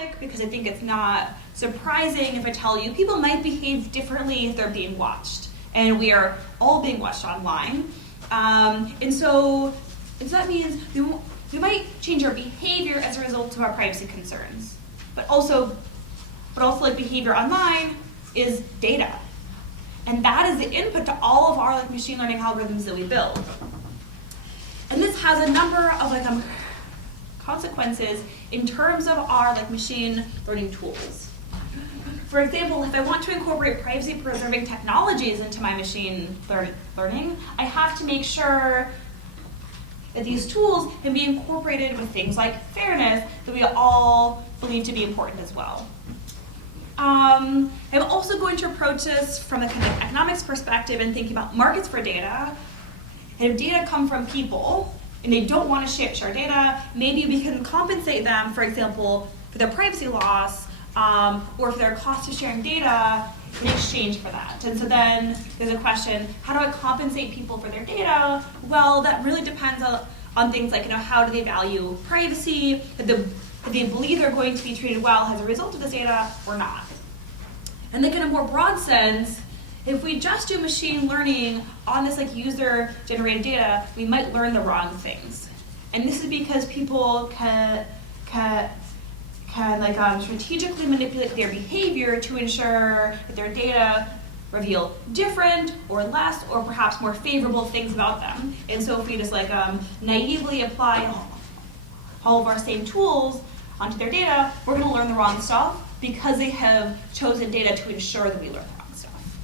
topic because I think it's not surprising if I tell you people might behave differently if they're being watched. And we are all being watched online. And so that means we might change our behavior as a result of our privacy concerns. But also like behavior online is data. And that is the input to all of our like machine learning algorithms that we build. And this has a number of like consequences in terms of our like machine learning tools. For example, if I want to incorporate privacy-preserving technologies into my machine learning, I have to make sure that these tools can be incorporated with things like fairness that we all believe to be important as well. I'm also going to approach this from a kind of economics perspective and thinking about markets for data. And if data come from people and they don't want to share data, maybe we can compensate them, for example, for their privacy loss or for their cost of sharing data in exchange for that. And so then there's a question, how do I compensate people for their data? Well, that really depends on things like, how do they value privacy, if they believe they're going to be treated well as a result of this data or not. And then in a more broad sense, if we just do machine learning on this like user-generated data, we might learn the wrong things. And this is because people can strategically manipulate their behavior to ensure that their data reveal different or less or perhaps more favorable things about them. And so if we just naively apply all of our same tools onto their data, we're going to learn the wrong stuff because they have chosen data to ensure that we learn the wrong stuff.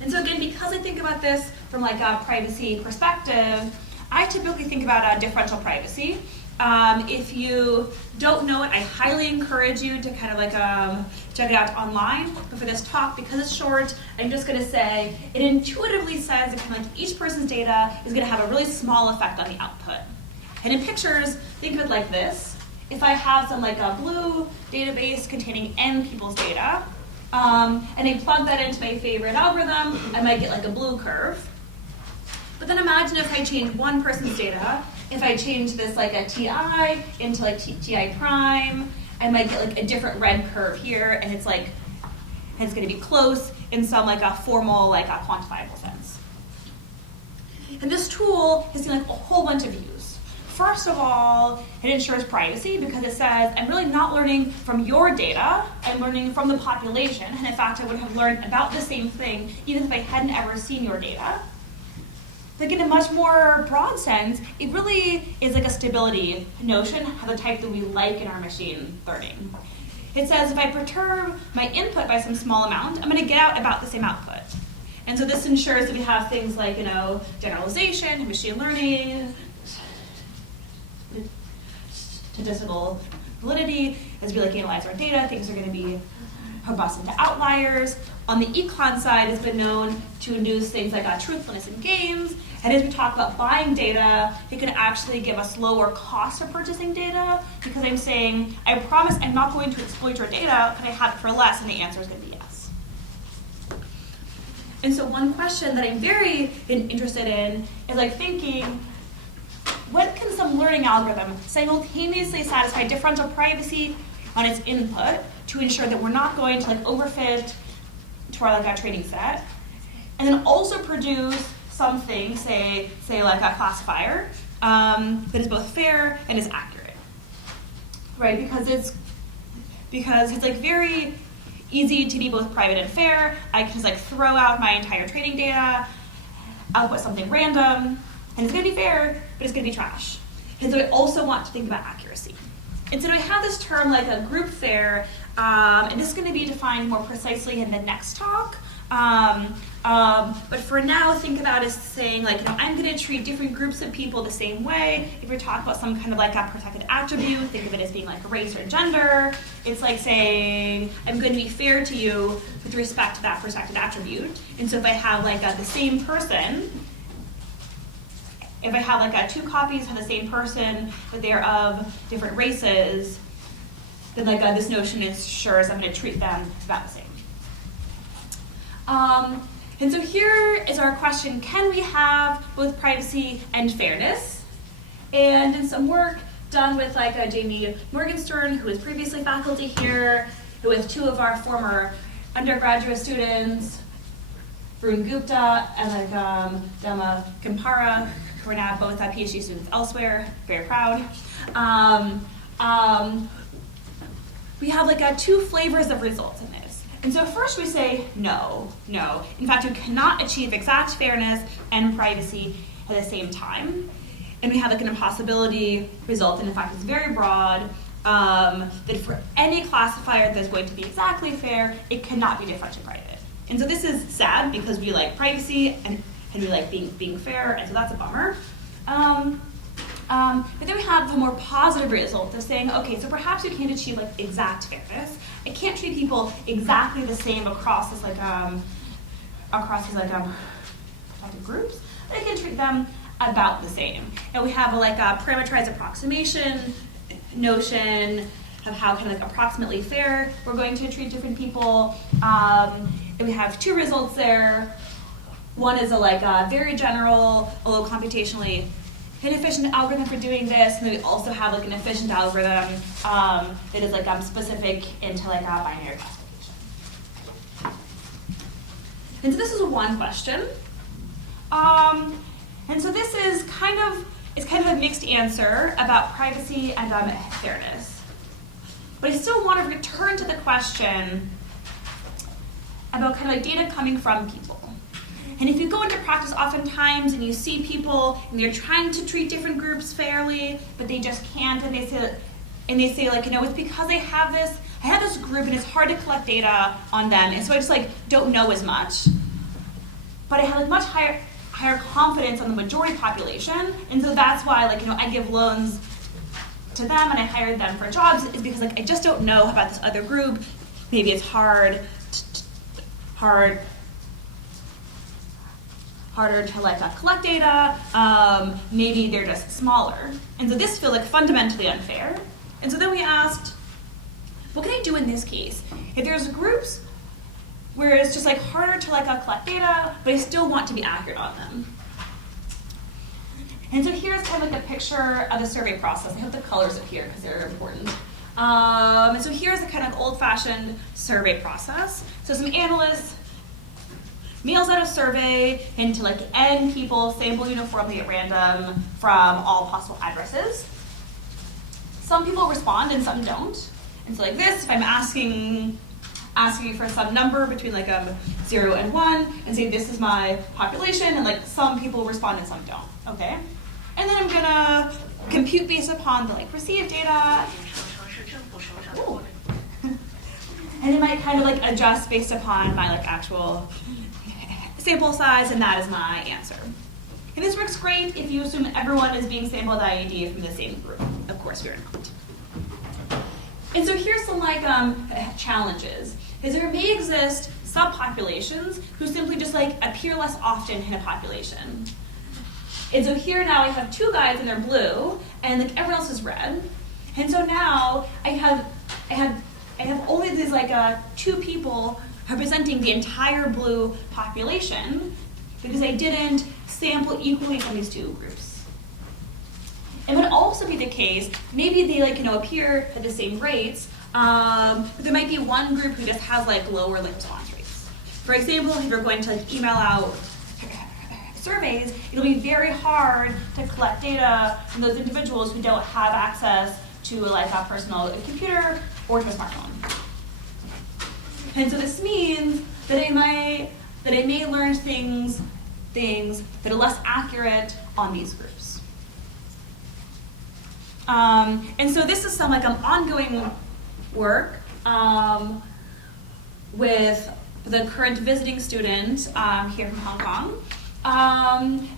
And so again, because I think about this from like a privacy perspective, I typically think about differential privacy. If you don't know it, I highly encourage you to kind of check it out online. But for this talk, because it's short, I'm just going to say it intuitively says that kind of like each person's data is going to have a really small effect on the output. And in pictures, think of it like this. If I have some like a blue database containing n people's data, and I plug that into my favorite algorithm, I might get like a blue curve. But then imagine if I change one person's data. If I change this like a TI into like TI prime, I might get like a different red curve here, and it's going to be close in some like a formal, like a quantifiable sense. And this tool has seen like a whole bunch of views. First of all, it ensures privacy because it says I'm really not learning from your data, I'm learning from the population, and in fact I would have learned about the same thing even if I hadn't ever seen your data. Like in a much more broad sense, it really is like a stability notion of the type that we like in our machine learning. It says if I perturb my input by some small amount, I'm going to get out about the same output. And so this ensures that we have things like, generalization, machine learning, statistical validity. As we analyze our data, things are going to be robust into outliers. On the econ side, it's been known to induce things like truthfulness in games. And as we talk about buying data, it can actually give us lower cost of purchasing data because I'm saying, I promise I'm not going to exploit your data, can I have it for less? And the answer is going to be yes. And so one question that I'm very interested in is thinking, when can some learning algorithm simultaneously satisfy differential privacy on its input to ensure that we're not going to overfit to our training set, and then also produce something, say like a classifier that is both fair and is accurate, right? Because it's very easy to be both private and fair. I can just throw out my entire training data, output something random, and it's going to be fair, but it's going to be trash. And so I also want to think about accuracy. And so I have this term like a group fair, and this is going to be defined more precisely in the next talk. But for now, think about it as saying I'm going to treat different groups of people the same way. If we're talking about some kind of a protected attribute, think of it as being race or gender. It's like saying I'm going to be fair to you with respect to that protected attribute. And so if I have the same person, if I have two copies of the same person, but they're of different races, then this notion ensures I'm going to treat them about the same. And so here is our question: can we have both privacy and fairness? And in some work done with like Jamie Morgenstern, who was previously faculty here, who with 2 of our former undergraduate students, Varun Gupta and like Dhamma Kampara, who are now both PhD students elsewhere. Very proud. We have like 2 flavors of results in this. And so first we say no. In fact, you cannot achieve exact fairness and privacy at the same time. And we have like an impossibility result, and in fact it's very broad, that for any classifier that's going to be exactly fair, it cannot be differentially private. And so this is sad because we like privacy and we like being fair, and so that's a bummer. But then we have the more positive result of saying, okay, so perhaps we can't achieve like exact fairness. I can't treat people exactly the same across these protected groups, but I can treat them about the same. And we have like a parameterized approximation notion of how kind of like approximately fair we're going to treat different people. And we have 2 results there. One is a very general, although computationally inefficient algorithm for doing this, and then we also have like an efficient algorithm that is like specific into like a binary classification. And so this is one question. And so this is kind of a mixed answer about privacy and fairness. But I still want to return to the question about kind of like data coming from people. And if you go into practice oftentimes and you see people and they're trying to treat different groups fairly, but they just can't, and they say like, it's because I have this group and it's hard to collect data on them, and so I just like don't know as much. But I have like much higher confidence on the majority population, and so that's why I give loans to them and I hired them for jobs, is because like I just don't know about this other group. Maybe it's harder to collect data. Maybe they're just smaller, and so this feels like fundamentally unfair. And so then we asked, what can I do in this case if there's groups where it's just like harder to collect data, but I still want to be accurate on them? And so here's kind of like a picture of the survey process. I hope the colors appear because they're important. And so here's a kind of old-fashioned survey process. So some analysts mails out a survey into N people sampled uniformly at random from all possible addresses. Some people respond and some don't. And so like this, if I'm asking you for some number between 0 and 1 and say this is my population, and some people respond and some don't, okay? And then I'm gonna compute based upon the received data. Ooh. And it might kind of adjust based upon my actual sample size, and that is my answer. And this works great if you assume everyone is being sampled IED from the same group. Of course we are not. And so here's some challenges. Is there may exist subpopulations who simply just appear less often in a population. And so here now I have 2 guys and they're blue, and everyone else is red. And so now I have only these 2 people representing the entire blue population because I didn't sample equally from these 2 groups. It would also be the case, maybe they appear at the same rates, but there might be one group who just has lower response rates. For example, if you're going to email out surveys, it'll be very hard to collect data from those individuals who don't have access to a personal computer or to a smartphone. And so this means that I may learn things that are less accurate on these groups. And so this is some ongoing work with the current visiting student here from Hong Kong.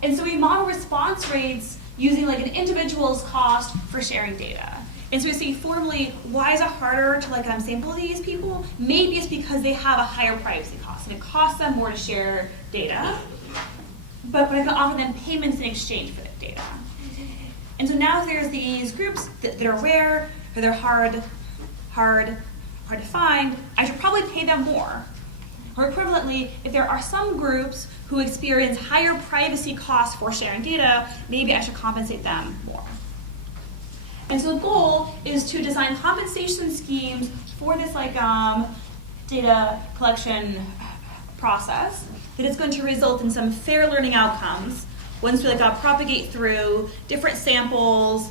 And so we model response rates using an individual's cost for sharing data. And so we say formally, why is it harder to sample these people? Maybe it's because they have a higher privacy cost, and it costs them more to share data. But I can offer them payments in exchange for that data. And so now if there's these groups that are rare, or they're hard to find, I should probably pay them more. Or equivalently, if there are some groups who experience higher privacy costs for sharing data, maybe I should compensate them more. And so the goal is to design compensation schemes for this data collection process that is going to result in some fair learning outcomes once we propagate through different samples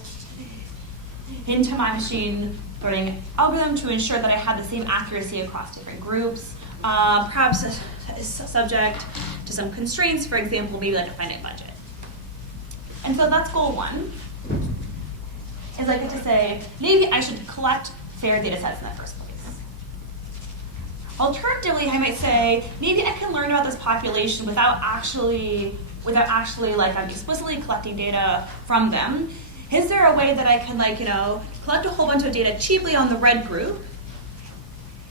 into my machine learning algorithm to ensure that I have the same accuracy across different groups, perhaps subject to some constraints, for example, maybe a finite budget. And so that's goal one, is I get to say, maybe I should collect fair data sets in the first place. Alternatively, I might say, maybe I can learn about this population without actually explicitly collecting data from them. Is there a way that I can collect a whole bunch of data cheaply on the red group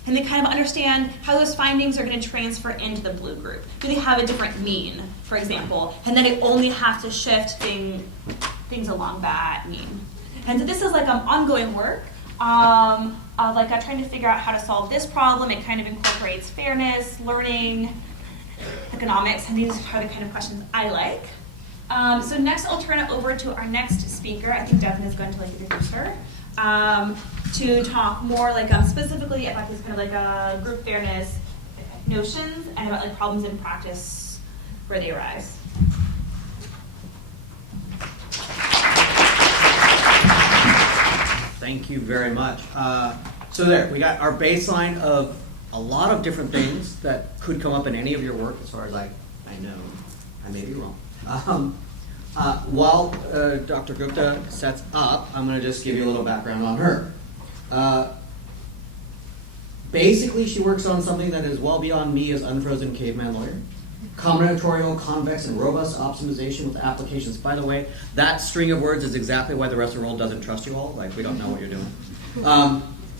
and then kind of understand how those findings are going to transfer into the blue group? Do they have a different mean, for example? And then I only have to shift things along that mean. And so this is ongoing work. I'm trying to figure out how to solve this problem. It kind of incorporates fairness, learning, economics, and these are the kind of questions I like. So next I'll turn it over to our next speaker. I think Deven is going to introduce her, to talk more specifically about these kind of group fairness notions and about problems in practice where they arise. Thank you very much. So there, we got our baseline of a lot of different things that could come up in any of your work, as far as I know. I may be wrong. While Dr. Gupta sets up, I'm going to just give you a little background on her. Basically, she works on something that is well beyond me as unfrozen caveman lawyer. Combinatorial, convex, and robust optimization with applications. By the way, that string of words is exactly why the rest of the world doesn't trust you all. We don't know what you're doing.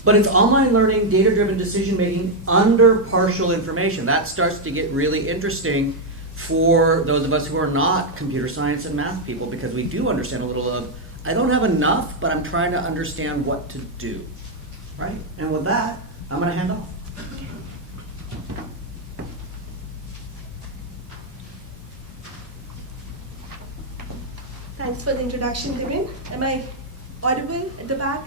But it's online learning, data-driven decision-making under partial information. That starts to get really interesting for those of us who are not computer science and math people, because we do understand a little of, I don't have enough, but I'm trying to understand what to do, right? And with that, I'm going to hand off. Thanks for the introduction, Deven. Am I audible at the back?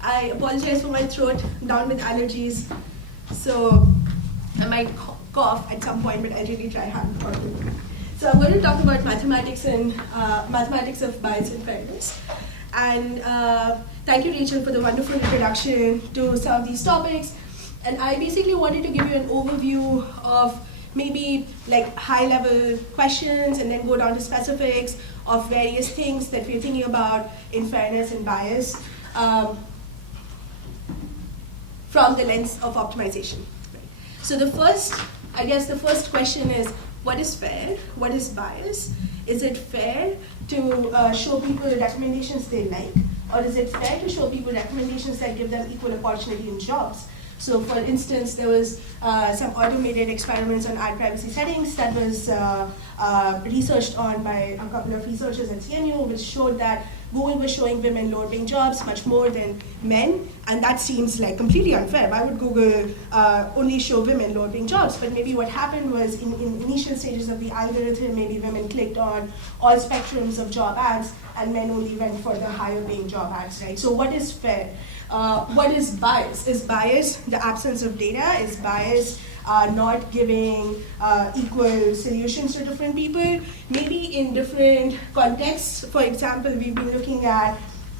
I apologize for my throat, I'm down with allergies, so I might cough at some point, but I really try hard to talk. So I'm going to talk about mathematics and mathematics of bias and fairness. And thank you, Rachel, for the wonderful introduction to some of these topics. And I basically wanted to give you an overview of maybe high-level questions and then go down to specifics of various things that we're thinking about in fairness and bias from the lens of optimization. So the first question is, what is fair? What is bias? Is it fair to show people recommendations they like? Or is it fair to show people recommendations that give them equal opportunity in jobs? So for instance, there was some automated experiments on ad privacy settings that was researched on by a couple of researchers at CNU, which showed that Google was showing women lower-paying jobs much more than men, and that seems completely unfair. Why would Google only show women lower-paying jobs? But maybe what happened was in initial stages of the algorithm, maybe women clicked on all spectrums of job ads, and men only went for the higher-paying job ads, right? So what is fair? What is bias? Is bias the absence of data? Is bias not giving equal solutions to different people? Maybe in different contexts. For example, we've been looking at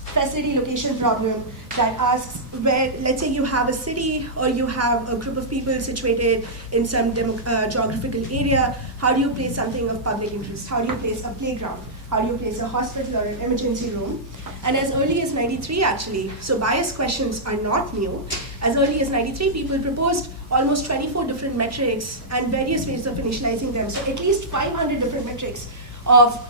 facility location problem that asks where, let's say you have a city or you have a group of people situated in some geographical area, how do you place something of public interest? How do you place a playground? How do you place a hospital or an emergency room? And as early as 93 actually, so bias questions are not new. As early as 93, people proposed almost 24 different metrics and various ways of initializing them. So at least 500 different metrics of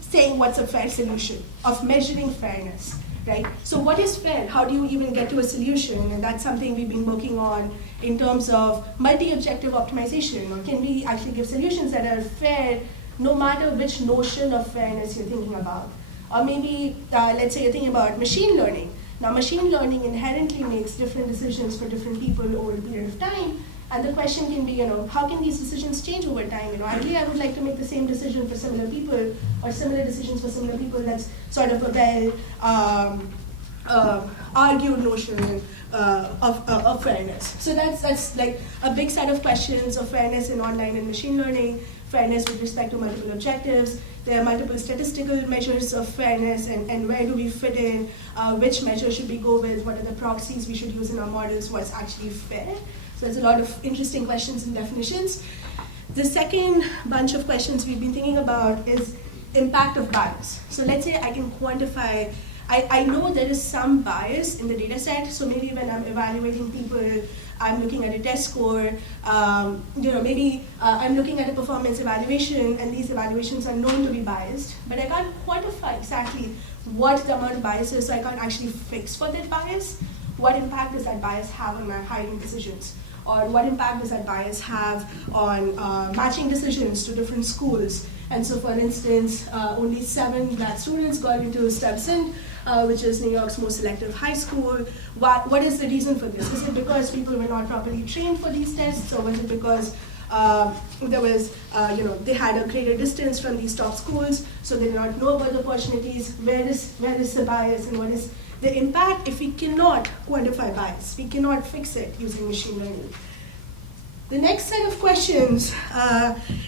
saying what's a fair solution, of measuring fairness, right? So what is fair? How do you even get to a solution? And that's something we've been working on in terms of multi-objective optimization. Or can we actually give solutions that are fair no matter which notion of fairness you're thinking about? Or maybe, let's say you're thinking about machine learning. Now, machine learning inherently makes different decisions for different people over a period of time. And the question can be, how can these decisions change over time? Ideally, I would like to make the same decision for similar people, or similar decisions for similar people. That's sort of a argued notion of fairness. So that's like a big set of questions of fairness in online and machine learning, fairness with respect to multiple objectives. There are multiple statistical measures of fairness, and where do we fit in, which measure should we go with, what are the proxies we should use in our models, what's actually fair. So there's a lot of interesting questions and definitions. The second bunch of questions we've been thinking about is impact of bias. So let's say I can quantify, I know there is some bias in the data set, so maybe when I'm evaluating people, I'm looking at a test score, maybe I'm looking at a performance evaluation, and these evaluations are known to be biased, but I can't quantify exactly what the amount of bias is, so I can't actually fix for that bias. What impact does that bias have on my hiring decisions? Or what impact does that bias have on matching decisions to different schools? And so, for instance, only 7 Black students got into Stuyvesant, which is New York's most selective high school. What is the reason for this? Is it because people were not properly trained for these tests, or was it because there was, they had a greater distance from these top schools, so they did not know about the opportunities? Where is the bias, and what is the impact if we cannot quantify bias? We cannot fix it using machine learning. The next set of questions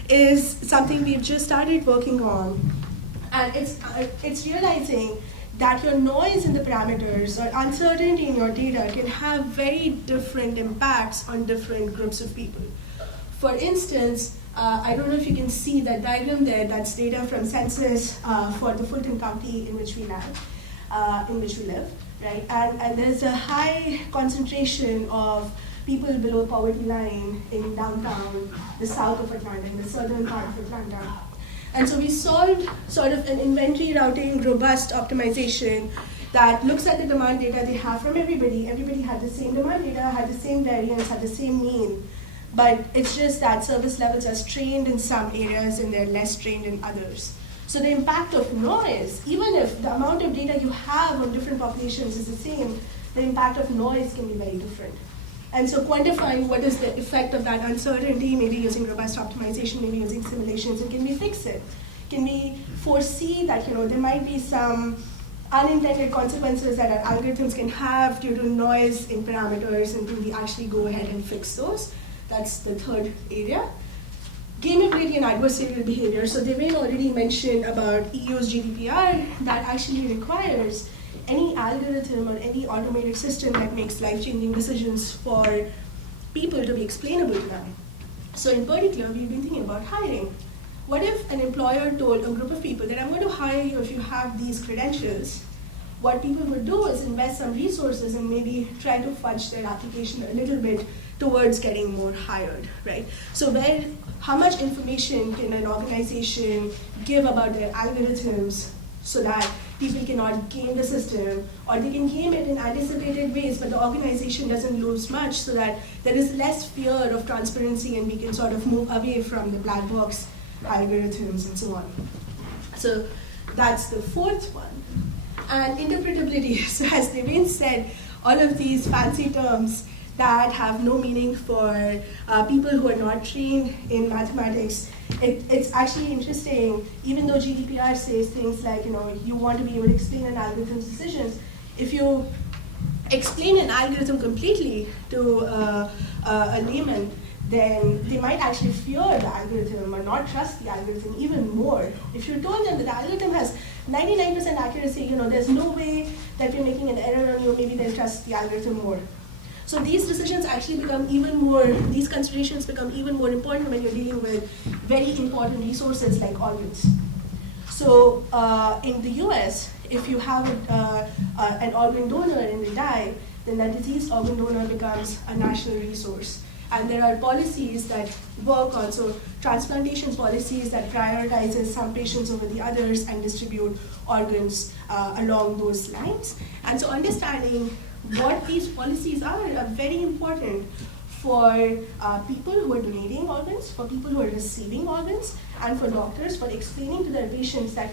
is something we've just started working on, and it's realizing that your noise in the parameters or uncertainty in your data can have very different impacts on different groups of people. For instance, I don't know if you can see that diagram there. That's data from census for the Fulton County in which we live, right? And there's a high concentration of people below poverty line in downtown, the south of Atlanta, in the southern part of Atlanta. And so we solved sort of an inventory routing robust optimization that looks at the demand data they have from everybody. Everybody had the same demand data, had the same variance, had the same mean. But it's just that service levels are strained in some areas and they're less strained in others. So the impact of noise, even if the amount of data you have on different populations is the same, the impact of noise can be very different. And so quantifying what is the effect of that uncertainty, maybe using robust optimization, maybe using simulations, and can we fix it? Can we foresee that there might be some unintended consequences that our algorithms can have due to noise in parameters, and can we actually go ahead and fix those? That's the third area. Gameability and adversarial behavior. So Deven already mentioned about EU's GDPR that actually requires any algorithm or any automated system that makes life-changing decisions for people to be explainable to them. So in particular, we've been thinking about hiring. What if an employer told a group of people that I'm going to hire you if you have these credentials? What people would do is invest some resources and maybe try to fudge their application a little bit towards getting more hired, right? So how much information can an organization give about their algorithms so that people cannot game the system, or they can game it in anticipated ways, but the organization doesn't lose much, so that there is less fear of transparency and we can sort of move away from the black box algorithms and so on. So that's the fourth one. And interpretability. So as Deven said, all of these fancy terms that have no meaning for people who are not trained in mathematics. It's actually interesting, even though GDPR says things like, you want to be able to explain an algorithm's decisions, if you explain an algorithm completely to a layman, then they might actually fear the algorithm or not trust the algorithm even more. If you told them that the algorithm has 99% accuracy, there's no way that you're making an error on you, maybe they'll trust the algorithm more. So these decisions actually become these considerations become even more important when you're dealing with very important resources like organs. So in the US, if you have an organ donor and they die, then that deceased organ donor becomes a national resource. And there are policies that work on, so transplantation policies that prioritizes some patients over the others and distribute organs along those lines. And so understanding what these policies are very important for people who are donating organs, for people who are receiving organs, and for doctors for explaining to their patients that,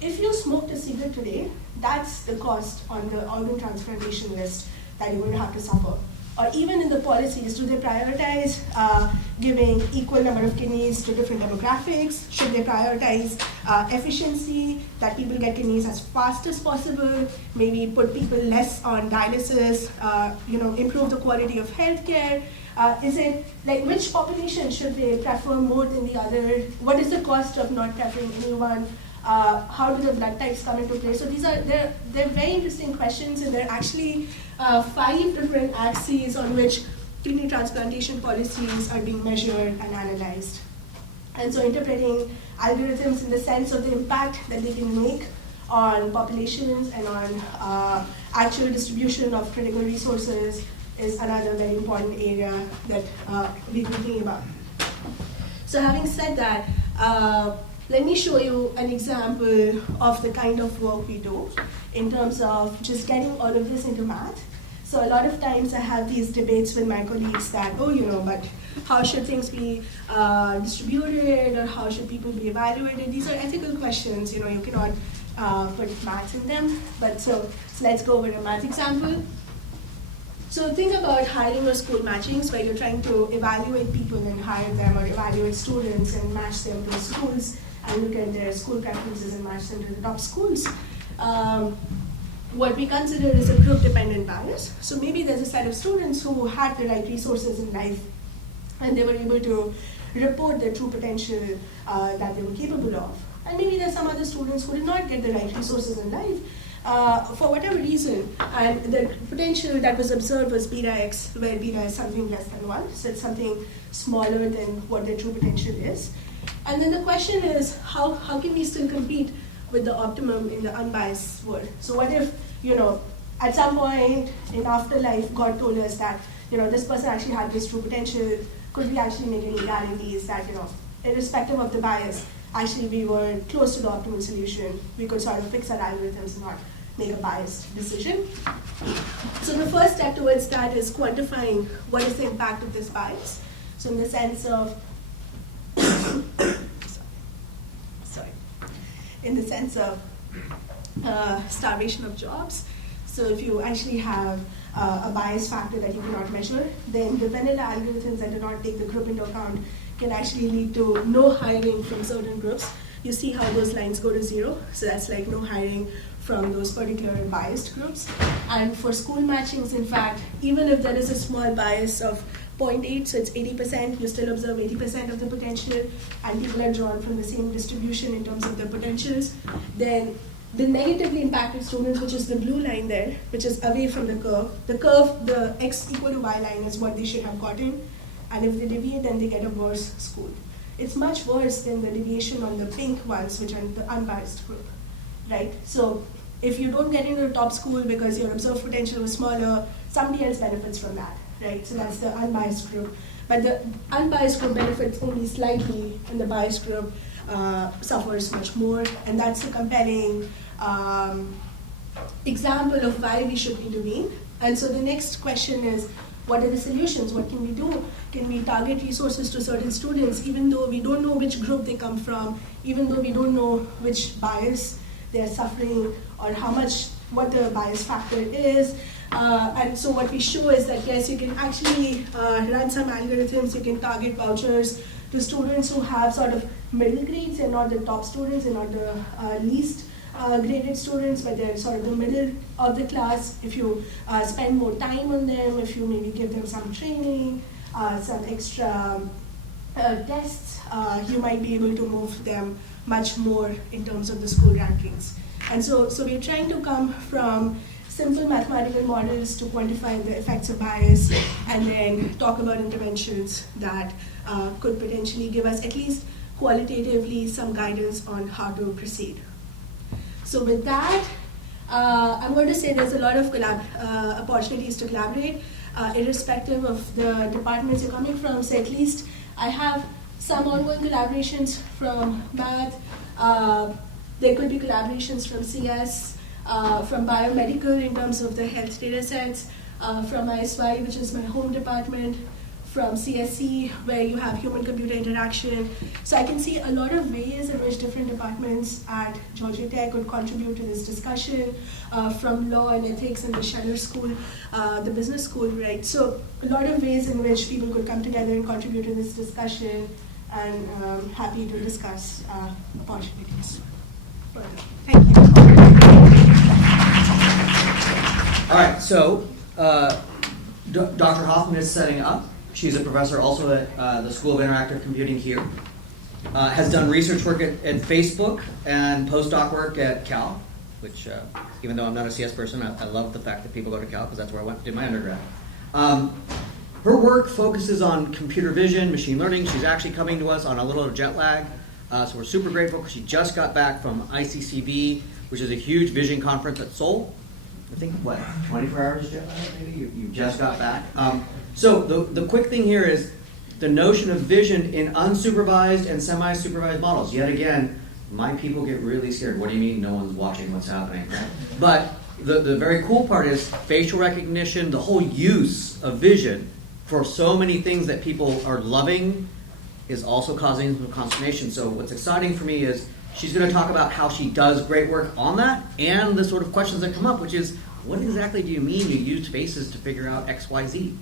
if you smoked a cigarette today, that's the cost on the organ transplantation list that you're going to have to suffer. Or even in the policies, do they prioritize giving equal number of kidneys to different demographics? Should they prioritize efficiency, that people get kidneys as fast as possible, maybe put people less on dialysis, improve the quality of healthcare? Is it like which population should they prefer more than the other? What is the cost of not preferring anyone? How do the blood types come into play? So they're very interesting questions, and they're actually 5 different axes on which kidney transplantation policies are being measured and analyzed. And so interpreting algorithms in the sense of the impact that they can make on populations and on actual distribution of critical resources is another very important area that we've been thinking about. So having said that, let me show you an example of the kind of work we do in terms of just getting all of this into math. So a lot of times I have these debates with my colleagues that, but how should things be distributed, or how should people be evaluated? These are ethical questions, you cannot put maths in them. But so let's go over a math example. So think about hiring or school matchings where you're trying to evaluate people and hire them, or evaluate students and match them to schools and look at their school preferences and match them to the top schools. What we consider is a group-dependent bias. So maybe there's a set of students who had the right resources in life and they were able to report their true potential that they were capable of. And maybe there's some other students who did not get the right resources in life for whatever reason, and the potential that was observed was beta x, where beta is something less than 1, so it's something smaller than what their true potential is. And then the question is, how can we still compete with the optimum in the unbiased world? So what if, at some point in afterlife, God told us that, this person actually had this true potential, could we actually make any guarantees that, irrespective of the bias, actually we were close to the optimal solution, we could sort of fix our algorithms and not make a biased decision. So the first step towards that is quantifying what is the impact of this bias. So in the sense of, starvation of jobs. So if you actually have a bias factor that you cannot measure, then the vanilla algorithms that do not take the group into account can actually lead to no hiring from certain groups. You see how those lines go to 0, so that's like no hiring from those particular biased groups. And for school matchings, in fact, even if there is a small bias of 0.8, so it's 80%, you still observe 80% of the potential, and people are drawn from the same distribution in terms of their potentials, then the negatively impacted students, which is the blue line there, which is away from the curve, the x equal to y line is what they should have gotten, and if they deviate, then they get a worse school. It's much worse than the deviation on the pink ones, which are the unbiased group, right? So if you don't get into the top school because your observed potential was smaller, somebody else benefits from that, right? So that's the unbiased group. But the unbiased group benefits only slightly, and the biased group suffers much more. And that's a compelling example of why we should be doing. And so the next question is, what are the solutions? What can we do? Can we target resources to certain students, even though we don't know which group they come from, even though we don't know which bias they're suffering, or what the bias factor is? And so what we show is that, yes, you can actually run some algorithms, you can target vouchers to students who have sort of middle grades. They're not the top students, they're not the least graded students, but they're sort of the middle of the class. If you spend more time on them, if you maybe give them some training, some extra tests, you might be able to move them much more in terms of the school rankings. And so we're trying to come from simple mathematical models to quantify the effects of bias, and then talk about interventions that could potentially give us at least qualitatively some guidance on how to proceed. So with that, I'm going to say there's a lot of opportunities to collaborate, irrespective of the departments you're coming from. So at least I have some ongoing collaborations from math. There could be collaborations from CS, from biomedical in terms of the health data sets, from ISY, which is my home department, from CSC, where you have human-computer interaction. So I can see a lot of ways in which different departments at Georgia Tech could contribute to this discussion, from law and ethics in the Scheller School, the business school, right? So a lot of ways in which people could come together and contribute to this discussion, and happy to discuss opportunities further. Thank you. All right, so Dr. Hoffman is setting up. She's a professor also at the School of Interactive Computing here. Has done research work at Facebook and postdoc work at Cal, which even though I'm not a CS person, I love the fact that people go to Cal because that's where I did my undergrad. Her work focuses on computer vision, machine learning. She's actually coming to us on a little jet lag, so we're super grateful because she just got back from ICCV, which is a huge vision conference at Seoul. I think, 24 hours jet lag maybe? You just got back. So the quick thing here is the notion of vision in unsupervised and semi-supervised models. Yet again, my people get really scared. What do you mean no one's watching what's happening? Right? But the very cool part is facial recognition, the whole use of vision for so many things that people are loving is also causing some consternation. So what's exciting for me is she's going to talk about how she does great work on that and the sort of questions that come up, which is, what exactly do you mean you use faces to figure out X, Y, Z?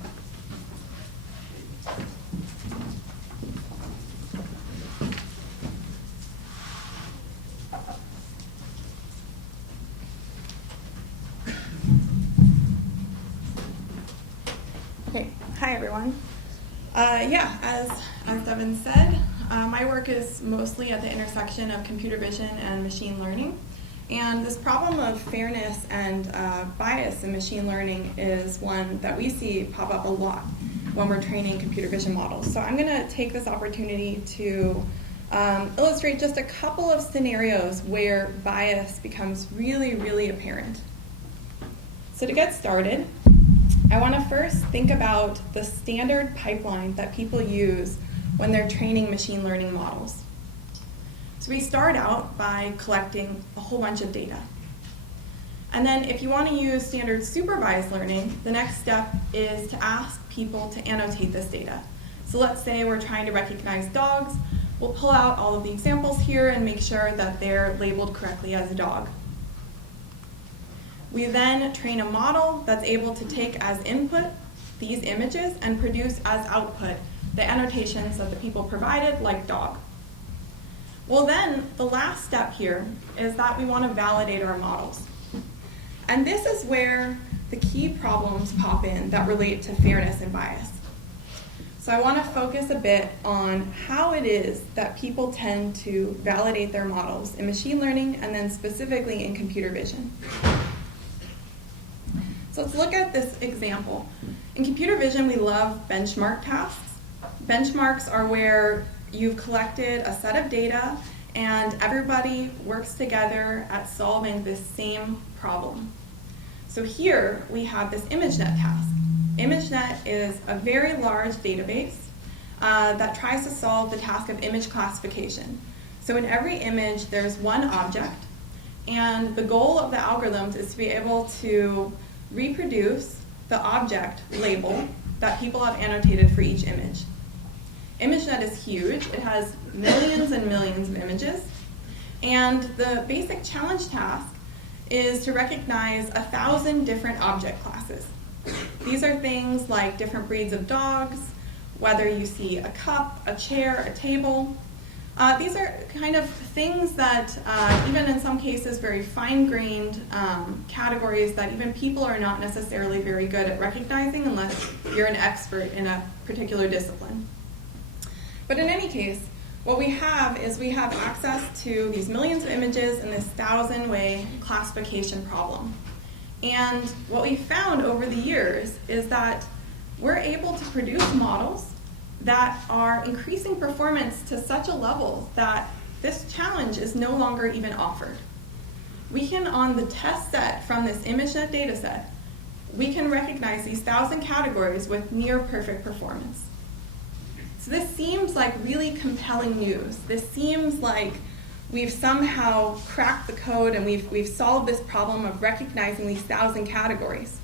Okay, hi everyone. As Deven said, my work is mostly at the intersection of computer vision and machine learning. And this problem of fairness and bias in machine learning is one that we see pop up a lot when we're training computer vision models. So I'm going to take this opportunity to illustrate just a couple of scenarios where bias becomes really, really apparent. So to get started, I want to first think about the standard pipeline that people use when they're training machine learning models. So we start out by collecting a whole bunch of data. And then if you want to use standard supervised learning, the next step is to ask people to annotate this data. So let's say we're trying to recognize dogs. We'll pull out all of the examples here and make sure that they're labeled correctly as a dog. We then train a model that's able to take as input these images and produce as output the annotations that the people provided, like dog. Well then, the last step here is that we want to validate our models. And this is where the key problems pop in that relate to fairness and bias. So I want to focus a bit on how it is that people tend to validate their models in machine learning and then specifically in computer vision. So let's look at this example. In computer vision, we love benchmark tasks. Benchmarks are where you've collected a set of data and everybody works together at solving this same problem. So here we have this ImageNet task. ImageNet is a very large database that tries to solve the task of image classification. So in every image, there's one object, and the goal of the algorithms is to be able to reproduce the object label that people have annotated for each image. ImageNet is huge. It has millions and millions of images. And the basic challenge task is to recognize 1,000 different object classes. These are things like different breeds of dogs, whether you see a cup, a chair, a table. These are kind of things that, even in some cases, very fine-grained categories that even people are not necessarily very good at recognizing unless you're an expert in a particular discipline. But in any case, what we have is we have access to these millions of images in this 1,000-way classification problem. And what we found over the years is that we're able to produce models that are increasing performance to such a level that this challenge is no longer even offered. We can, on the test set from this ImageNet data set, we can recognize these 1,000 categories with near perfect performance. So this seems like really compelling news. This seems like we've somehow cracked the code and we've solved this problem of recognizing these 1,000 categories.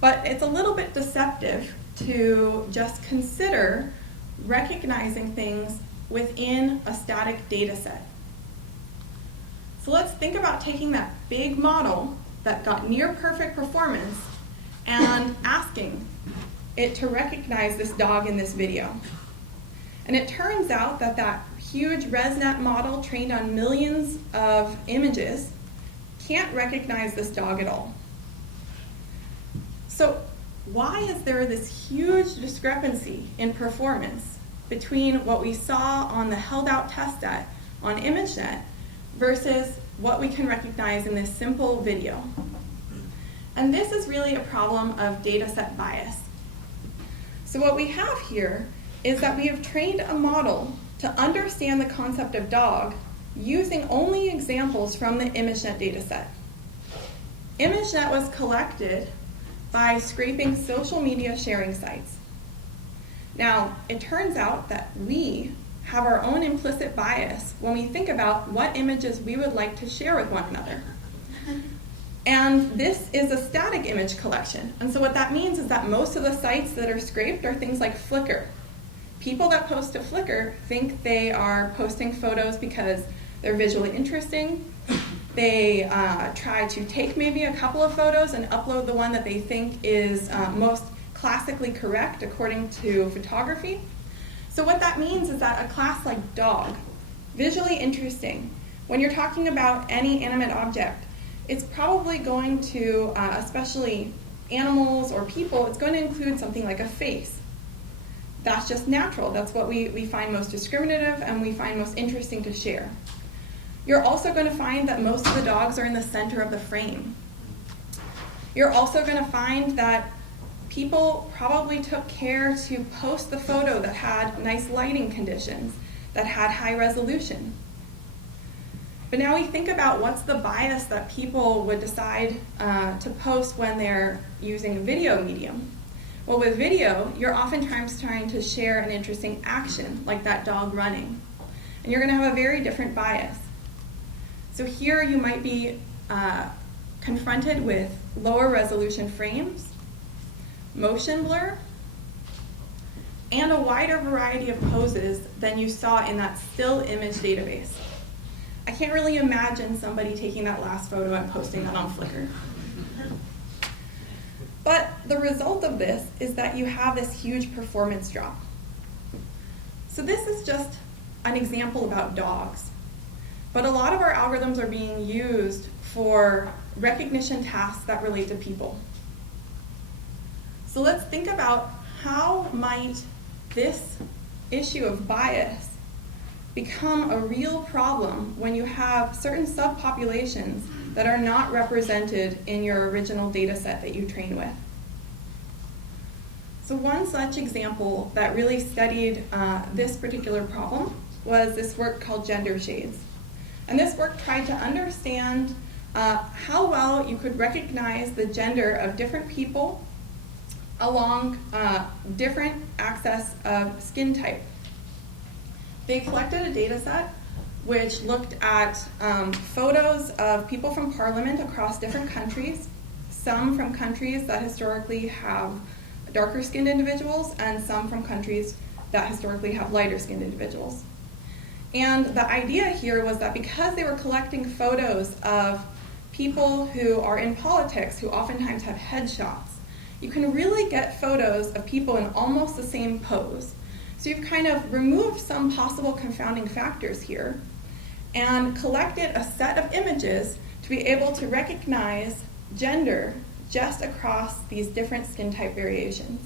But it's a little bit deceptive to just consider recognizing things within a static data set. So let's think about taking that big model that got near perfect performance and asking it to recognize this dog in this video. And it turns out that that huge ResNet model trained on millions of images can't recognize this dog at all. So why is there this huge discrepancy in performance between what we saw on the held out test set on ImageNet versus what we can recognize in this simple video? And this is really a problem of dataset bias. So what we have here is that we have trained a model to understand the concept of dog using only examples from the ImageNet dataset. ImageNet was collected by scraping social media sharing sites. Now, it turns out that we have our own implicit bias when we think about what images we would like to share with one another. And this is a static image collection. And so what that means is that most of the sites that are scraped are things like Flickr. People that post to Flickr think they are posting photos because they're visually interesting. They try to take maybe a couple of photos and upload the one that they think is most classically correct according to photography. So what that means is that a class like dog, visually interesting, when you're talking about any animate object, it's probably going to, especially animals or people, it's going to include something like a face. That's just natural. That's what we find most discriminative and we find most interesting to share. You're also going to find that most of the dogs are in the center of the frame. You're also going to find that people probably took care to post the photo that had nice lighting conditions, that had high resolution. But now we think about what's the bias that people would decide to post when they're using a video medium. Well, with video, you're oftentimes trying to share an interesting action, like that dog running. And you're going to have a very different bias. So here you might be confronted with lower resolution frames, motion blur, and a wider variety of poses than you saw in that still image database. I can't really imagine somebody taking that last photo and posting that on Flickr. But the result of this is that you have this huge performance drop. So this is just an example about dogs. But a lot of our algorithms are being used for recognition tasks that relate to people. So let's think about how might this issue of bias become a real problem when you have certain subpopulations that are not represented in your original data set that you train with. So one such example that really studied this particular problem was this work called Gender Shades. And this work tried to understand how well you could recognize the gender of different people along different axes of skin type. They collected a data set which looked at photos of people from parliament across different countries, some from countries that historically have darker skinned individuals and some from countries that historically have lighter skinned individuals. And the idea here was that because they were collecting photos of people who are in politics who oftentimes have headshots, you can really get photos of people in almost the same pose. So you've kind of removed some possible confounding factors here and collected a set of images to be able to recognize gender just across these different skin type variations.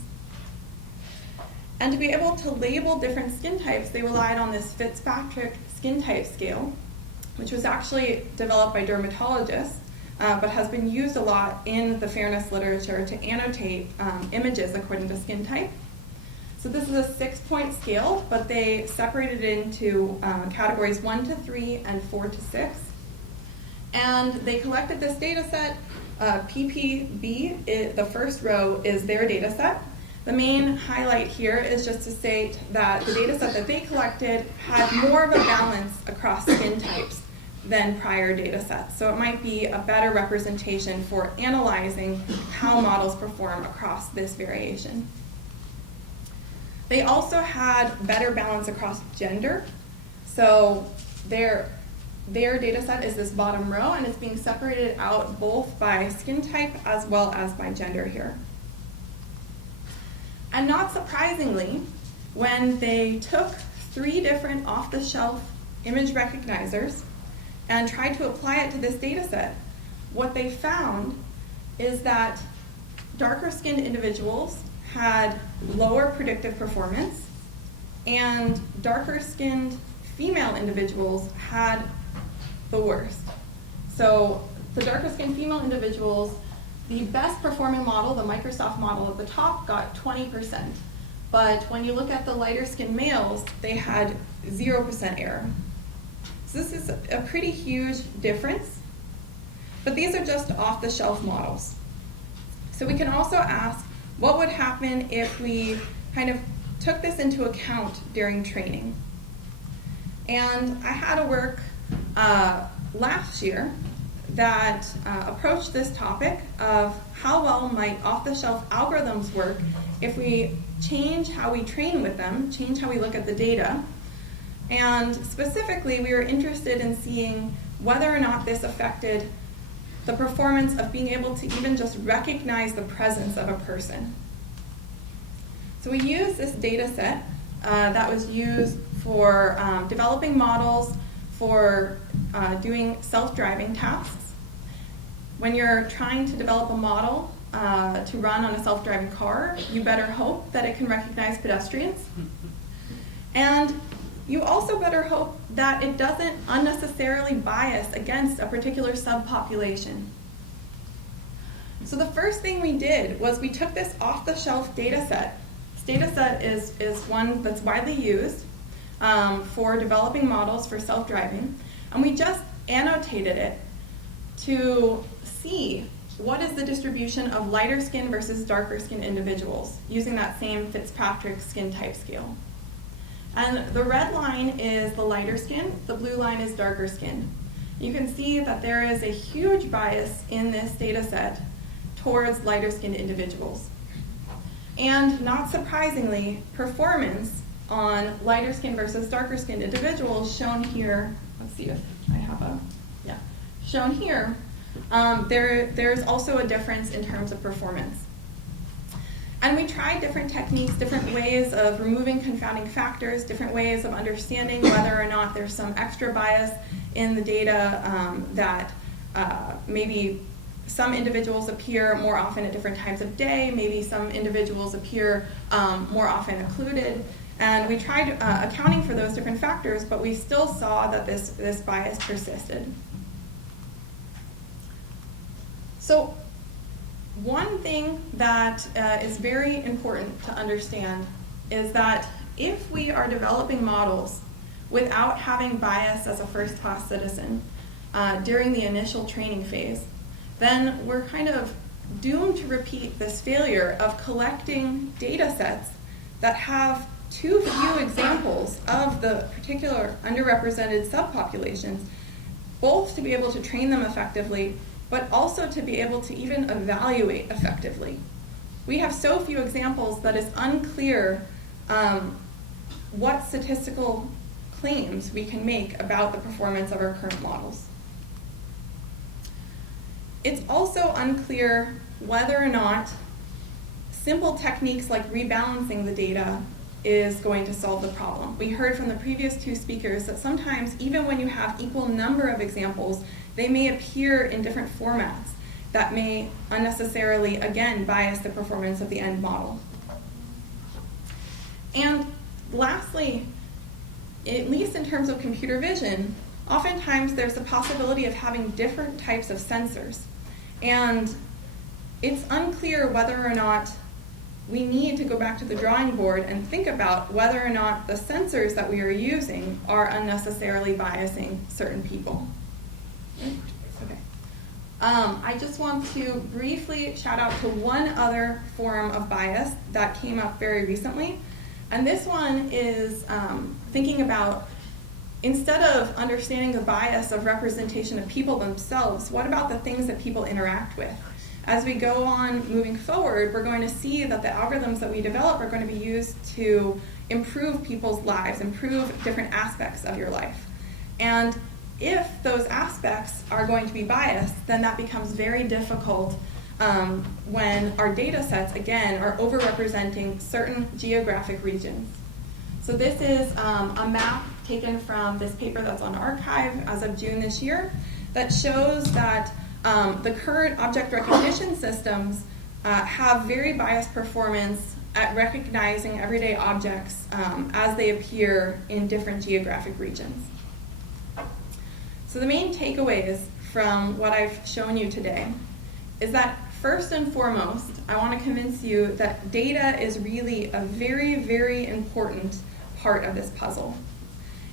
And to be able to label different skin types, they relied on this Fitzpatrick skin type scale, which was actually developed by dermatologists, but has been used a lot in the fairness literature to annotate images according to skin type. So this is a 6-point scale, but they separated it into categories 1 to 3 and 4 to 6. And they collected this data set. PPB, the first row, is their data set. The main highlight here is just to state that the data set that they collected had more of a balance across skin types than prior data sets. So it might be a better representation for analyzing how models perform across this variation. They also had better balance across gender. So their data set is this bottom row, and it's being separated out both by skin type as well as by gender here. And not surprisingly, when they took 3 different off-the-shelf image recognizers and tried to apply it to this data set, what they found is that darker-skinned individuals had lower predictive performance, and darker-skinned female individuals had the worst. So the darker-skinned female individuals, the best performing model, the Microsoft model at the top, got 20%. But when you look at the lighter-skinned males, they had 0% error. So this is a pretty huge difference. But these are just off-the-shelf models. So we can also ask, what would happen if we kind of took this into account during training? And I had a work last year that approached this topic of how well might off-the-shelf algorithms work if we change how we train with them, change how we look at the data. And specifically, we were interested in seeing whether or not this affected the performance of being able to even just recognize the presence of a person. So we used this data set that was used for developing models for doing self-driving tasks. When you're trying to develop a model to run on a self-driving car, you better hope that it can recognize pedestrians. And you also better hope that it doesn't unnecessarily bias against a particular subpopulation. So the first thing we did was we took this off-the-shelf data set. This data set is one that's widely used for developing models for self-driving, and we just annotated it to see what is the distribution of lighter skin versus darker skin individuals using that same Fitzpatrick skin type scale. And the red line is the lighter skin, the blue line is darker skin. You can see that there is a huge bias in this data set towards lighter skinned individuals. And not surprisingly, performance on lighter skin versus darker skinned individuals shown here, let's see if I have shown here, there's also a difference in terms of performance. And we tried different techniques, different ways of removing confounding factors, different ways of understanding whether or not there's some extra bias in the data that maybe some individuals appear more often at different times of day, maybe some individuals appear more often occluded. And we tried accounting for those different factors, but we still saw that this bias persisted. So one thing that is very important to understand is that if we are developing models without having bias as a first-class citizen during the initial training phase, then we're kind of doomed to repeat this failure of collecting data sets that have too few examples of the particular underrepresented subpopulations, both to be able to train them effectively, but also to be able to even evaluate effectively. We have so few examples that it's unclear what statistical claims we can make about the performance of our current models. It's also unclear whether or not simple techniques like rebalancing the data is going to solve the problem. We heard from the previous two speakers that sometimes, even when you have equal number of examples, they may appear in different formats that may unnecessarily, again, bias the performance of the end model. And lastly, at least in terms of computer vision, oftentimes there's a possibility of having different types of sensors. And it's unclear whether or not we need to go back to the drawing board and think about whether or not the sensors that we are using are unnecessarily biasing certain people. Okay. I just want to briefly shout out to one other form of bias that came up very recently. And this one is thinking about instead of understanding the bias of representation of people themselves, what about the things that people interact with? As we go on moving forward, we're going to see that the algorithms that we develop are going to be used to improve people's lives, improve different aspects of your life. And if those aspects are going to be biased, then that becomes very difficult when our data sets, again, are overrepresenting certain geographic regions. So this is a map taken from this paper that's on arXiv as of June this year that shows that the current object recognition systems have very biased performance at recognizing everyday objects as they appear in different geographic regions. So the main takeaways from what I've shown you today is that first and foremost, I want to convince you that data is really a very, very important part of this puzzle.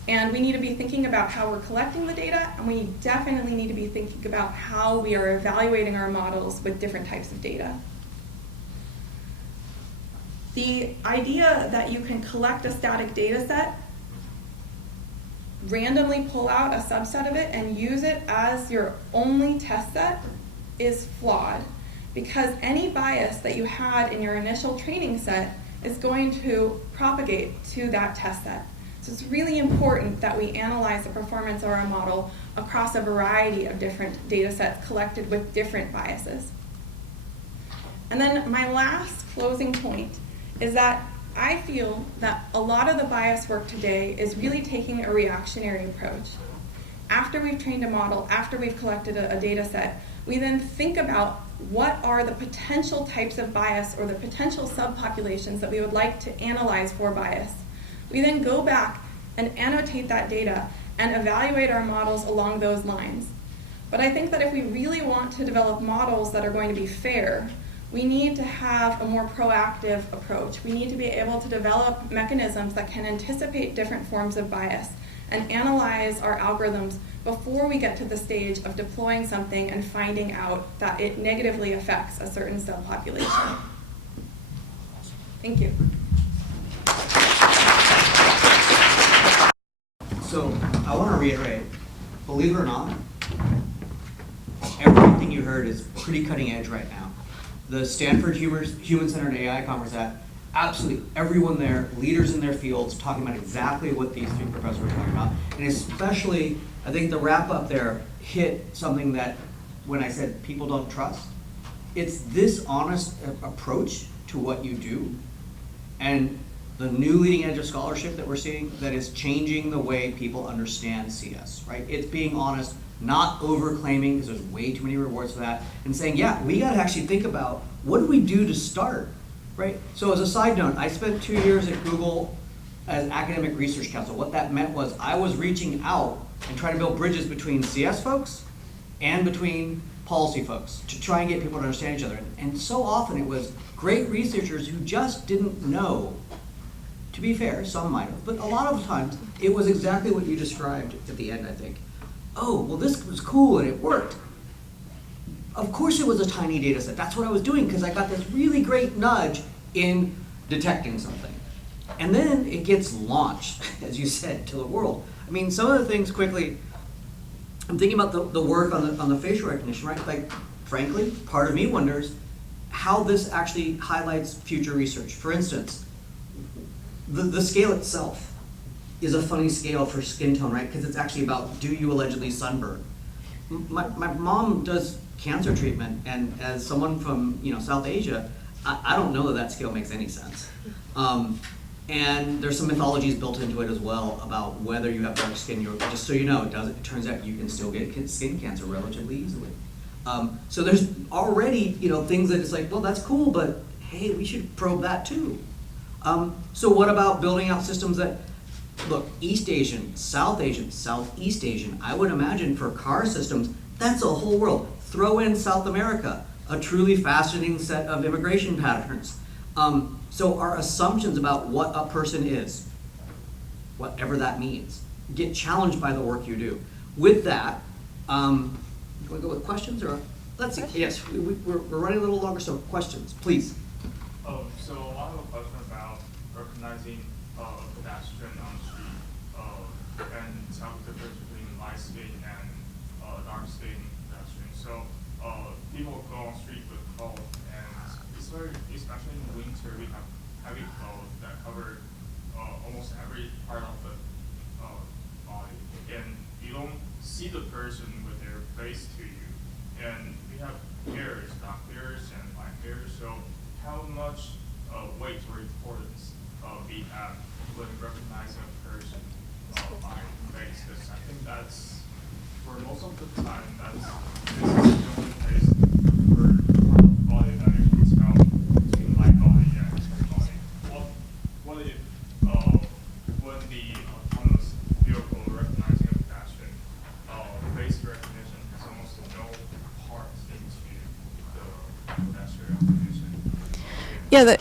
And we need to be thinking about how we're collecting the data, and we definitely need to be thinking about how we are evaluating our models with different types of data. The idea that you can collect a static data set, randomly pull out a subset of it, and use it as your only test set is flawed, because any bias that you had in your initial training set is going to propagate to that test set. So it's really important that we analyze the performance of our model across a variety of different data sets collected with different biases. And then my last closing point is that I feel that a lot of the bias work today is really taking a reactionary approach. After we've trained a model, after we've collected a data set, we then think about what are the potential types of bias or the potential subpopulations that we would like to analyze for bias. We then go back and annotate that data and evaluate our models along those lines. But I think that if we really want to develop models that are going to be fair, we need to have a more proactive approach. We need to be able to develop mechanisms that can anticipate different forms of bias and analyze our algorithms before we get to the stage of deploying something and finding out that it negatively affects a certain subpopulation. Thank you. So I want to reiterate, believe it or not, everything you heard is pretty cutting edge right now. The Stanford Human-Centered AI Conference had absolutely everyone there, leaders in their fields, talking about exactly what these three professors were talking about. And especially, I think the wrap up there hit something that when I said people don't trust, it's this honest approach to what you do and the new leading edge of scholarship that we're seeing that is changing the way people understand CS, right? It's being honest, not over-claiming, because there's way too many rewards for that, and saying, yeah, we got to actually think about what do we do to start, right? So as a side note, I spent 2 years at Google as academic research council. What that meant was I was reaching out and trying to build bridges between CS folks and between policy folks to try and get people to understand each other. And so often it was great researchers who just didn't know. To be fair, some might have, but a lot of times it was exactly what you described at the end, I think. Oh, well, this was cool and it worked. Of course it was a tiny data set. That's what I was doing because I got this really great nudge in detecting something. And then it gets launched, as you said, to the world. I mean, some of the things quickly, I'm thinking about the work on the facial recognition, right? Like, frankly, part of me wonders how this actually highlights future research. For instance, the scale itself is a funny scale for skin tone, right? Because it's actually about, do you allegedly sunburn? My mom does cancer treatment, and as someone from South Asia, I don't know that scale makes any sense. And there's some mythologies built into it as well about whether you have dark skin. Just so you know, it turns out you can still get skin cancer relatively easily. So there's already things that it's like, well, that's cool, but hey, we should probe that too. So what about building out systems that, look, East Asian, Southeast Asian, I would imagine for car systems, that's a whole world. Throw in South America, a truly fascinating set of immigration patterns. So our assumptions about what a person is, whatever that means, get challenged by the work you do. With that, can we go with questions or? Let's see, yes, we're running a little longer, so questions, please. So I have a question about recognizing a pedestrian on the street. and tell the difference between light skin and dark skin pedestrians. So people go on street with clothes, and it's very, especially in winter, we have heavy clothes that cover almost every part of the body, and you don't see the person with their face to you. And we have hairs, dark hairs and light hairs. So how much weight or importance we have when recognizing a person by face? Because I think that's, for most of the time, this is the only place for part of the body that you can tell between light body and heavy body. What if when the autonomous vehicle recognizing a pedestrian, face recognition has almost no part into the pedestrian recognition? Yeah,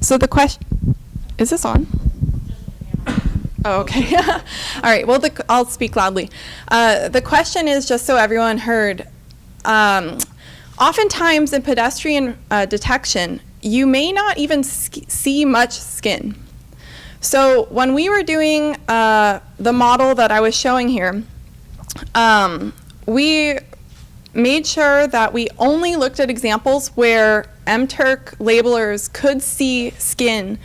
So the question, is this on? Oh, okay. All right, well, I'll speak loudly. The question is, just so everyone heard, oftentimes in pedestrian detection, you may not even see much skin. So when we were doing the model that I was showing here, we made sure that we only looked at examples where MTurk labelers could see skin,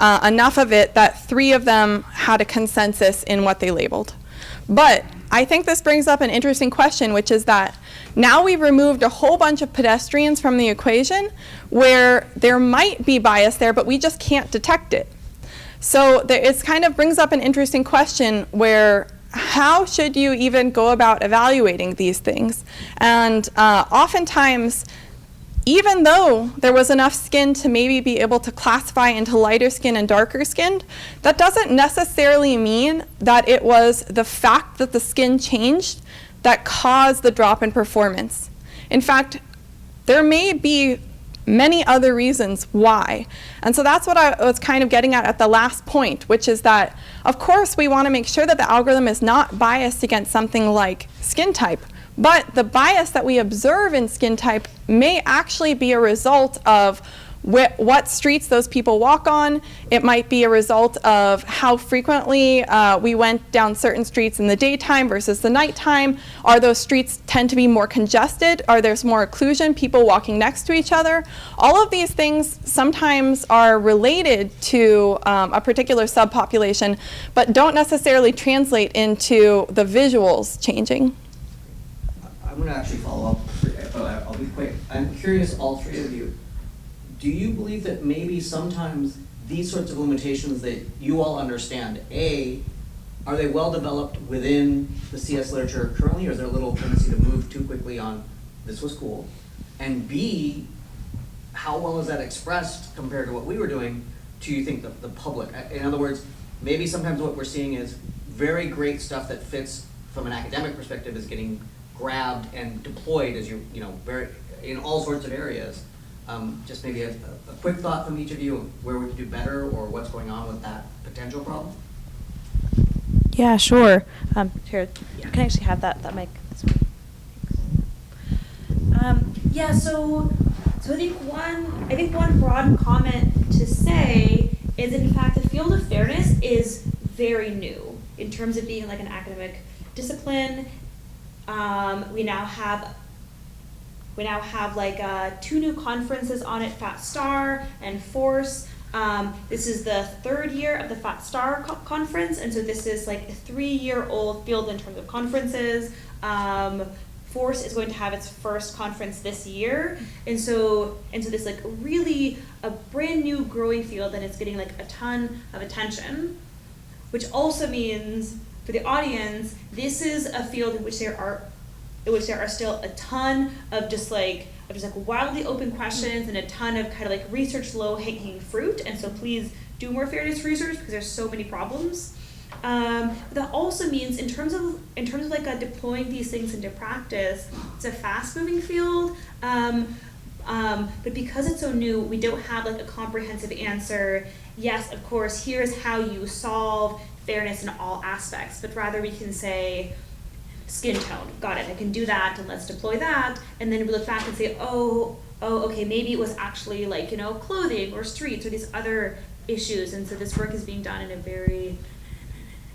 enough of it that 3 of them had a consensus in what they labeled. But I think this brings up an interesting question, which is that now we've removed a whole bunch of pedestrians from the equation where there might be bias there, but we just can't detect it. So it kind of brings up an interesting question where how should you even go about evaluating these things? And oftentimes, even though there was enough skin to maybe be able to classify into lighter skin and darker skinned, that doesn't necessarily mean that it was the fact that the skin changed that caused the drop in performance. In fact, there may be many other reasons why. And so that's what I was kind of getting at the last point, which is that, of course, we want to make sure that the algorithm is not biased against something like skin type. But the bias that we observe in skin type may actually be a result of what streets those people walk on. It might be a result of how frequently we went down certain streets in the daytime versus the nighttime. Are those streets tend to be more congested? Are there more occlusion, people walking next to each other? All of these things sometimes are related to a particular subpopulation, but don't necessarily translate into the visuals changing. I'm going to actually follow up, but I'll be quick. I'm curious, all 3 of you, do you believe that maybe sometimes these sorts of limitations that you all understand, A, are they well developed within the CS literature currently, or is there a little tendency to move too quickly on this was cool? And B, how well is that expressed compared to what we were doing to, you think, the public? In other words, maybe sometimes what we're seeing is very great stuff that fits from an academic perspective is getting grabbed and deployed as very in all sorts of areas. Just maybe a quick thought from each of you of where we could do better or what's going on with that potential problem. Yeah, sure. Here, you can actually have that mic. Yeah, so I think one broad comment to say is, in fact, the field of fairness is very new in terms of being like an academic discipline. We now have like 2 new conferences on it, FAT-STAR and FORCE. This is the 3rd year of the FAT-STAR conference, and so this is like a 3-year-old field in terms of conferences. FORCE is going to have its first conference this year, and so this like really a brand new growing field, and it's getting like a ton of attention, which also means for the audience, this is a field in which there are still a ton of just like wildly open questions and a ton of kind of like research low-hanging fruit. And so please do more fairness research because there's so many problems. But that also means in terms of like deploying these things into practice, it's a fast-moving field. But because it's so new, we don't have like a comprehensive answer. Yes, of course, here's how you solve fairness in all aspects, but rather we can say skin tone, got it, I can do that, and let's deploy that, and then we look back and say, oh, okay, maybe it was actually like, clothing or streets or these other issues. And so this work is being done in a very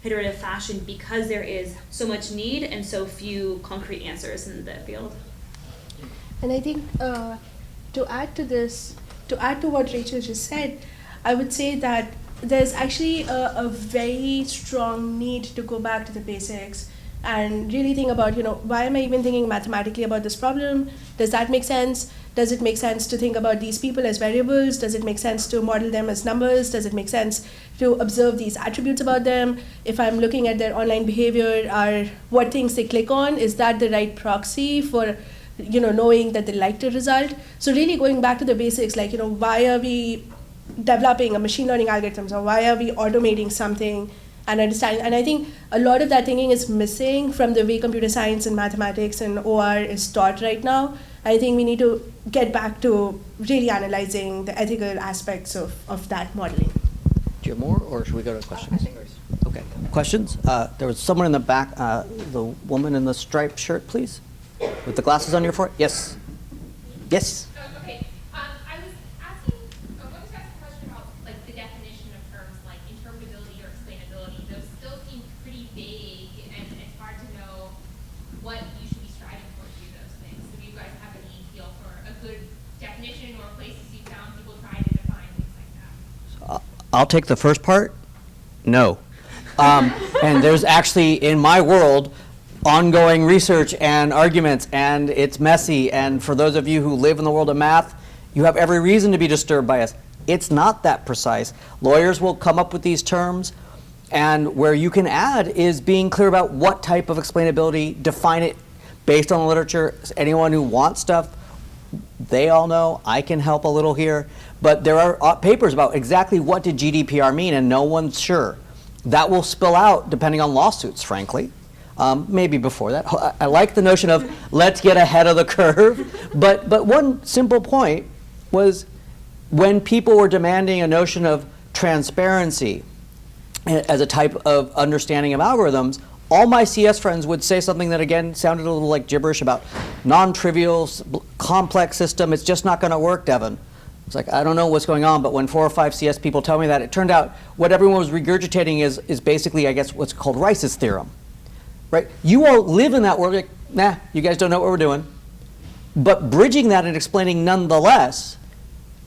iterative fashion because there is so much need and so few concrete answers in the field. And I think to add to what Rachel just said, I would say that there's actually a very strong need to go back to the basics and really think about, why am I even thinking mathematically about this problem? Does that make sense? Does it make sense to think about these people as variables? Does it make sense to model them as numbers? Does it make sense to observe these attributes about them? If I'm looking at their online behavior, or what things they click on, is that the right proxy for knowing that they liked a result? So really going back to the basics, like, why are we developing a machine learning algorithms, or why are we automating something, and understanding. And I think a lot of that thinking is missing from the way computer science and mathematics and OR is taught right now. I think we need to get back to really analyzing the ethical aspects of that modeling. Do you have more, or should we go to questions? Okay, questions? There was someone in the back, the woman in the striped shirt, please, with the glasses on your forehead. Yes. Yes. Okay. I was asking a question about like the definition of terms like interpretability or explainability. Those still seem pretty vague, and it's hard to know what you should be striving for to do those things. So do you guys have any feel for a good definition or places you found people trying to define things like that? I'll take the first part. No. And there's actually, in my world, ongoing research and arguments, and it's messy. And for those of you who live in the world of math, you have every reason to be disturbed by us. It's not that precise. Lawyers will come up with these terms, and where you can add is being clear about what type of explainability, define it based on the literature. Anyone who wants stuff, they all know. I can help a little here. But there are papers about exactly what did GDPR mean, and no one's sure. That will spill out depending on lawsuits, frankly. Maybe before that. I like the notion of let's get ahead of the curve. But one simple point was when people were demanding a notion of transparency as a type of understanding of algorithms, all my CS friends would say something that, again, sounded a little like gibberish about non-trivial, complex system. It's just not going to work, Deven. It's like, I don't know what's going on, but when 4 or 5 CS people tell me that, it turned out what everyone was regurgitating is basically, I guess, what's called Rice's theorem. Right? You all live in that world, like, nah, you guys don't know what we're doing. But bridging that and explaining nonetheless,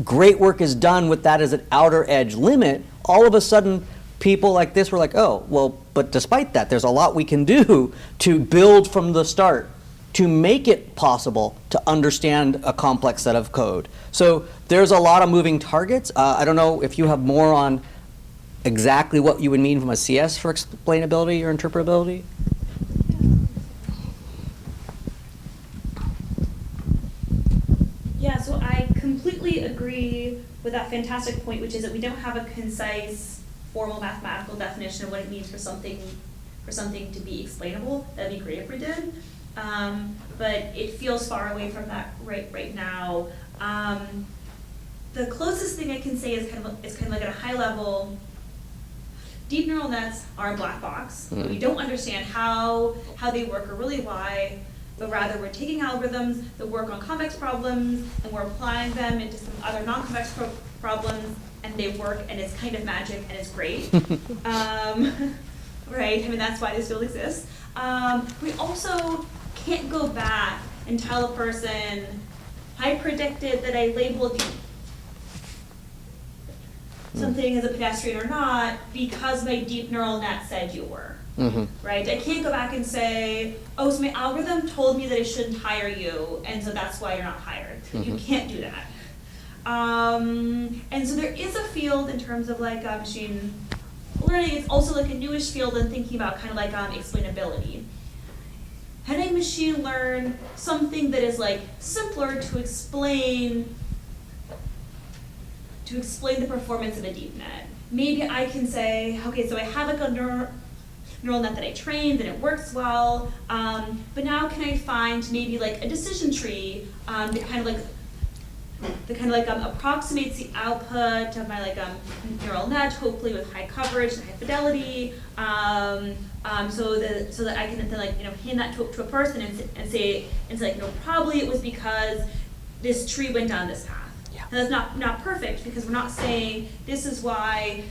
great work is done with that as an outer edge limit. All of a sudden, people like this were like, oh, well, but despite that, there's a lot we can do to build from the start, to make it possible to understand a complex set of code. So there's a lot of moving targets. I don't know if you have more on exactly what you would mean from a CS for explainability or interpretability. Yeah, so I completely agree with that fantastic point, which is that we don't have a concise, formal mathematical definition of what it means for something to be explainable. That'd be great if we did, but it feels far away from that right now. The closest thing I can say is kind of like at a high level. Deep neural nets are a black box. We don't understand how they work or really why. But rather we're taking algorithms that work on convex problems and we're applying them into some other non-convex problems, and they work, and it's kind of magic, and it's great. Right, I mean, that's why this field exists. We also can't go back and tell a person, I predicted that I labeled you something as a pedestrian or not because my deep neural net said you were. Right? I can't go back and say, oh, so my algorithm told me that I shouldn't hire you, and so that's why you're not hired. You can't do that. And so there is a field in terms of like machine learning. It's also like a newish field in thinking about kind of like explainability. Can I machine learn something that is like simpler to explain the performance of a deep net? Maybe I can say, okay, so I have like a neural net that I trained and it works well, but now can I find maybe like a decision tree that kind of approximates the output of my neural net, hopefully with high coverage and high fidelity, so that I can then hand that to a person and say probably it was because this tree went down this path. Yeah. And that's not perfect, because we're not saying this is why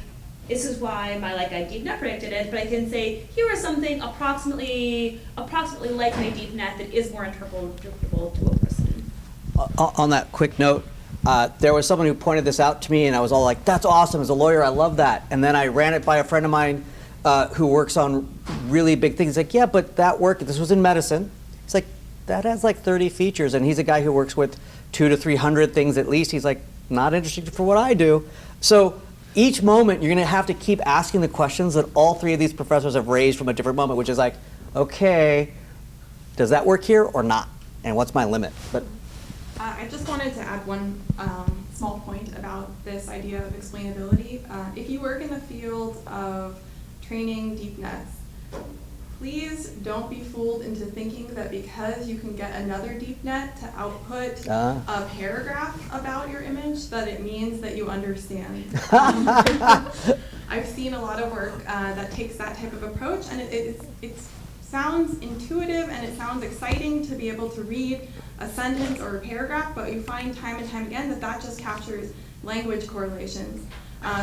my I deep net predicted it, but I can say here is something approximately like my deep net that is more interpretable to a person. On that quick note, there was someone who pointed this out to me, and I was all like, that's awesome, as a lawyer, I love that. And then I ran it by a friend of mine who works on really big things. He's like, yeah, but that work, this was in medicine. It's like, that has like 30 features, and he's a guy who works with 200 to 300 things at least. He's like, not interesting for what I do. So each moment, you're gonna have to keep asking the questions that all three of these professors have raised from a different moment, which is like, okay, does that work here or not? And what's my limit? But I just wanted to add one small point about this idea of explainability. If you work in the field of training deep nets, please don't be fooled into thinking that because you can get another deep net to output a paragraph about your image, that it means that you understand. I've seen a lot of work that takes that type of approach, and it sounds intuitive and it sounds exciting to be able to read a sentence or a paragraph, but you find time and time again that just captures language correlations.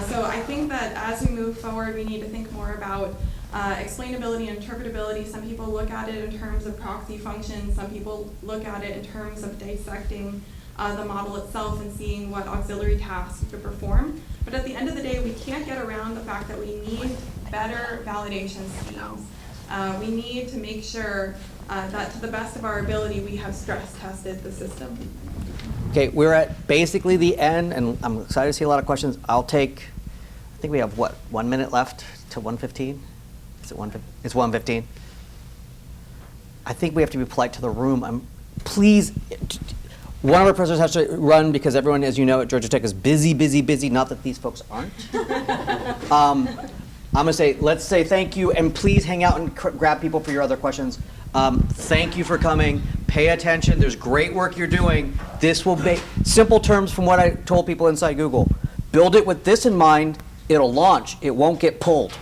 So I think that as we move forward, we need to think more about explainability and interpretability. Some people look at it in terms of proxy functions. Some people look at it in terms of dissecting the model itself and seeing what auxiliary tasks to perform. But at the end of the day, we can't get around the fact that we need better validation schemes. We need to make sure that to the best of our ability, we have stress tested the system. okay, we're at basically the end, and I'm excited to see a lot of questions. I think we have, what, 1 minute left to 1:15? Is it 1:15? It's 1:15. I think we have to be polite to the room. Please, one of our professors has to run because everyone, as you know, at Georgia Tech is busy, busy, busy. Not that these folks aren't. I'm going to say, let's say thank you, and please hang out and grab people for your other questions. Thank you for coming. Pay attention. There's great work you're doing. This will make simple terms from what I told people inside Google. Build it with this in mind. It'll launch. It won't get pulled.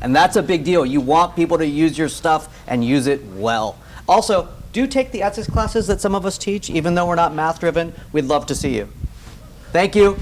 And that's a big deal. You want people to use your stuff and use it well. Also, do take the ethics classes that some of us teach. Even though we're not math driven, we'd love to see you. Thank you.